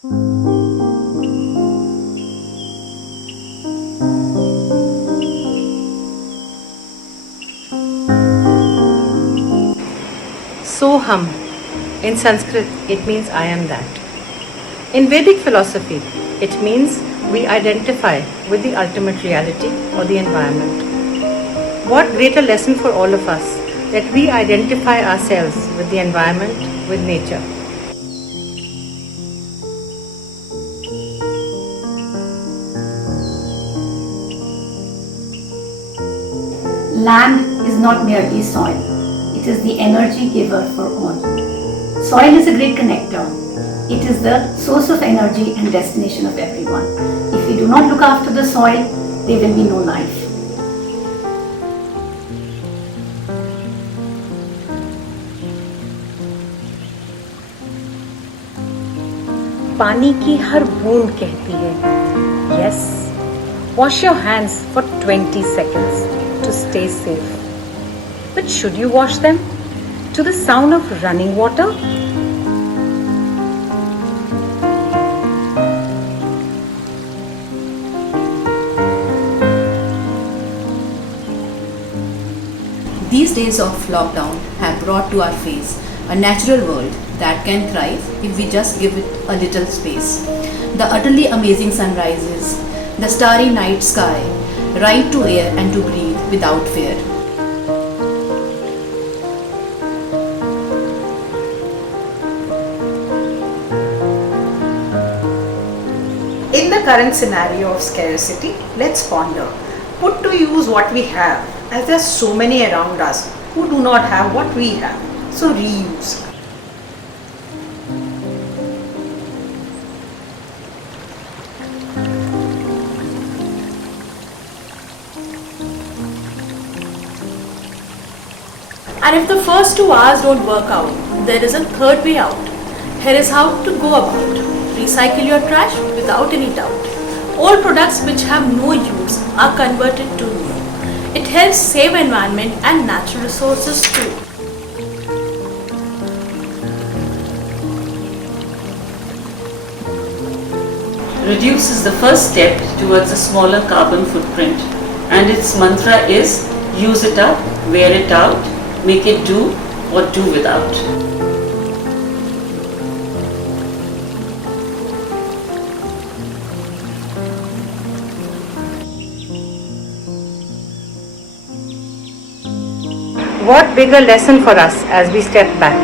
Soham. In Sanskrit, it means I am that. In Vedic philosophy, it means we identify with the ultimate reality or the environment. What greater lesson for all of us that we identify ourselves with the environment, with nature. Land is not merely soil, it is the energy giver for all. Soil is a great connector. It is the source of energy and destination of everyone. If we do not look after the soil, there will be no life. पानी की हर बूंद कहती है, yes, wash your hands for 20 seconds to stay safe. But should you wash them to the sound of running water? These days of lockdown have brought to our face a natural world that can thrive if we just give it a little space. The utterly amazing sunrises, the starry night sky, right to air and to breathe without fear. In the current scenario of scarcity, let's ponder. Put to use what we have, as there are so many around us who do not have what we have. So reuse. And if the first 2 hours don't work out, there is a third way out. Here is how to go about. Recycle your trash without any doubt. Old products which have no use are converted to new. It helps save environment and natural resources too. Reduce is the first step towards a smaller carbon footprint, and its mantra is use it up, wear it out, make it do or do without. What bigger lesson for us as we step back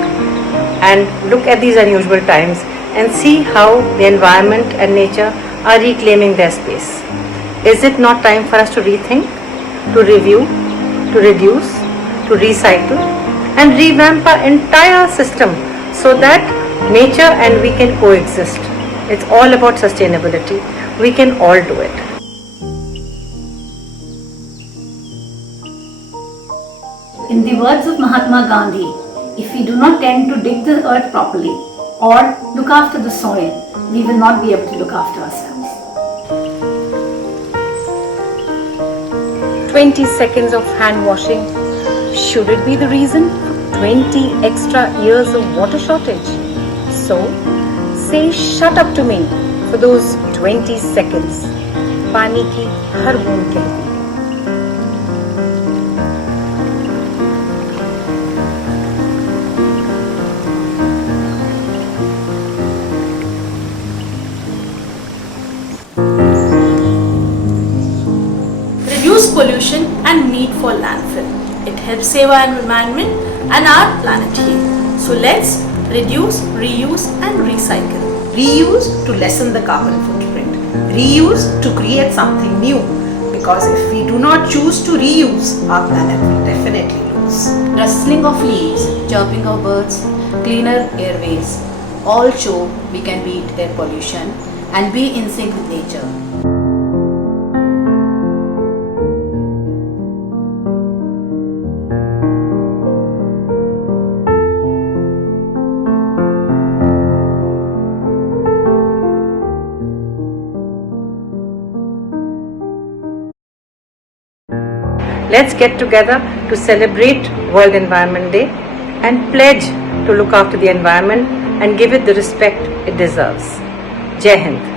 and look at these unusual times and see how the environment and nature are reclaiming their space. Is it not time for us to rethink, to review, to reduce, to recycle and revamp our entire system so that nature and we can coexist? It's all about sustainability. We can all do it. In the words of Mahatma Gandhi, if we do not tend to dig the earth properly or look after the soil, we will not be able to look after ourselves. 20 seconds of hand washing, should it be the reason for 20 extra years of water shortage? So, say shut up to me for those 20 seconds. पानी की हर बूंद कहती है. Reduce pollution and need for landfill. It helps save our environment and our planet here. So let's reduce, reuse and recycle. Reuse to lessen the carbon footprint. Reuse to create something new. Because if we do not choose to reuse, our planet will definitely lose. Rustling of leaves, chirping of birds, cleaner airways, all show we can beat air pollution and be in sync with nature. Let's get together to celebrate World Environment Day and pledge to look after the environment and give it the respect it deserves. Jai Hind.